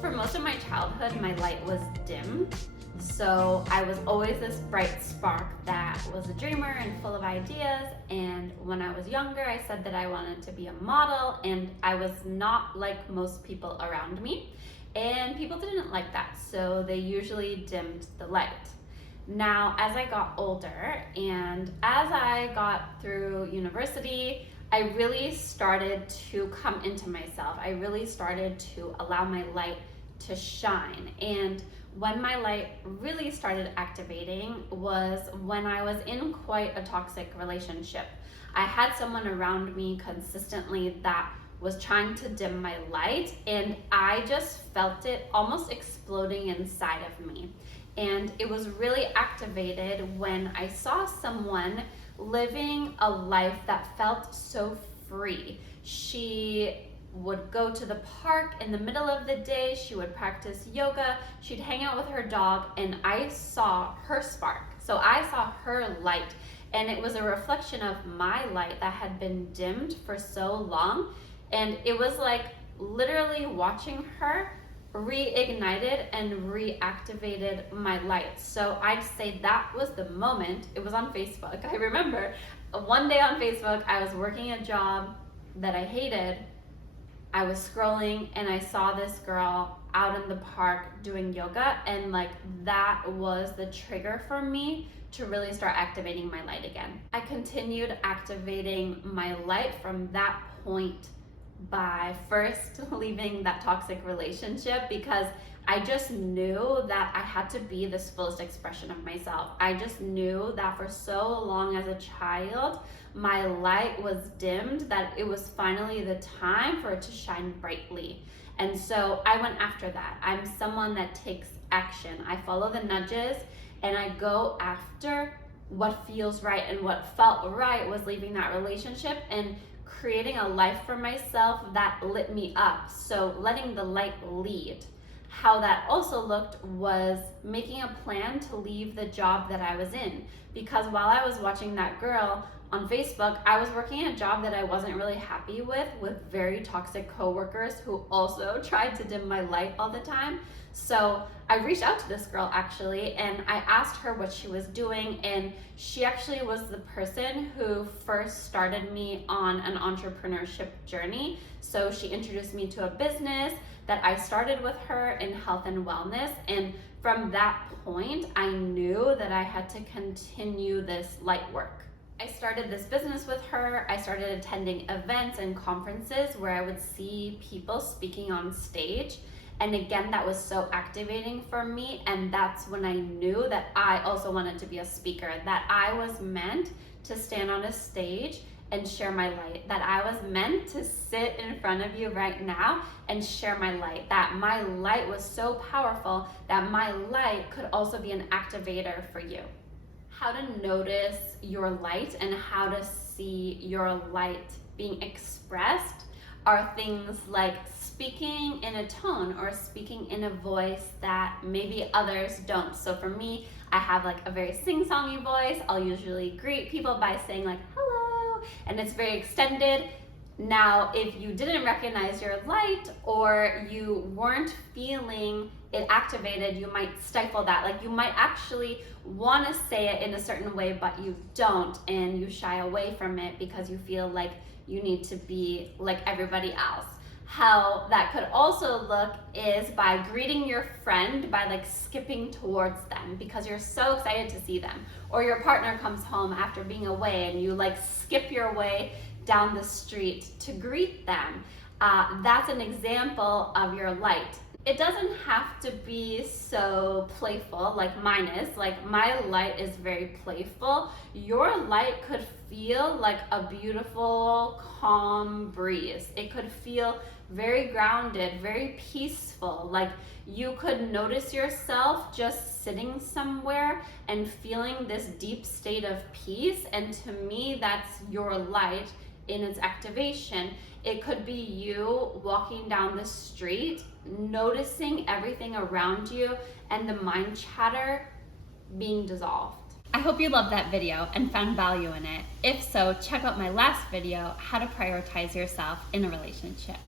For most of my childhood, my light was dim. So I was always this bright spark that was a dreamer and full of ideas. And when I was younger, I said that I wanted to be a model, and I was not like most people around me. And people didn't like that, so they usually dimmed the light. Now, as I got older and as I got through university, I really started to come into myself. I really started to allow my light to shine. And when my light really started activating was when I was in quite a toxic relationship. I had someone around me consistently that was trying to dim my light, and I just felt it almost exploding inside of me. And it was really activated when I saw someone living a life that felt so free. She would go to the park in the middle of the day, she would practice yoga, she'd hang out with her dog, and I saw her spark. So I saw her light, and it was a reflection of my light that had been dimmed for so long. And it was like literally watching her reignited and reactivated my light. So I'd say that was the moment. It was on Facebook. I remember one day on Facebook, I was working a job that I hated. I was scrolling and I saw this girl out in the park doing yoga, and like that was the trigger for me to really start activating my light again. I continued activating my light from that point by first leaving that toxic relationship, because I just knew that I had to be this fullest expression of myself. I just knew that for so long as a child, my light was dimmed, that it was finally the time for it to shine brightly. And so I went after that. I'm someone that takes action. I follow the nudges and I go after what feels right, and what felt right was leaving that relationship and creating a life for myself that lit me up. So letting the light lead. How that also looked was making a plan to leave the job that I was in, because while I was watching that girl on Facebook, I was working a job that I wasn't really happy with very toxic coworkers who also tried to dim my light all the time. So I reached out to this girl actually, and I asked her what she was doing, and she actually was the person who first started me on an entrepreneurship journey. So she introduced me to a business that I started with her in health and wellness, and from that point, I knew that I had to continue this light work. I started this business with her. I started attending events and conferences where I would see people speaking on stage. And again, that was so activating for me. And that's when I knew that I also wanted to be a speaker, that I was meant to stand on a stage and share my light, that I was meant to sit in front of you right now and share my light, that my light was so powerful that my light could also be an activator for you. How to notice your light and how to see your light being expressed are things like speaking in a tone or speaking in a voice that maybe others don't. So for me, I have like a very sing-songy voice. I'll usually greet people by saying like, hello, and it's very extended. Now, if you didn't recognize your light or you weren't feeling it activated, you might stifle that. Like you might actually want to say it in a certain way, but you don't, and you shy away from it because you feel like you need to be like everybody else. How that could also look is by greeting your friend by like skipping towards them because you're so excited to see them. Or your partner comes home after being away and you like skip your way down the street to greet them. That's an example of your light. It doesn't have to be so playful like mine is. Like my light is very playful. Your light could feel like a beautiful, calm breeze. It could feel very grounded, very peaceful. Like you could notice yourself just sitting somewhere and feeling this deep state of peace. And to me, that's your light in its activation. It could be you walking down the street, noticing everything around you and the mind chatter being dissolved. I hope you loved that video and found value in it. If so, check out my last video, how to prioritize yourself in a relationship.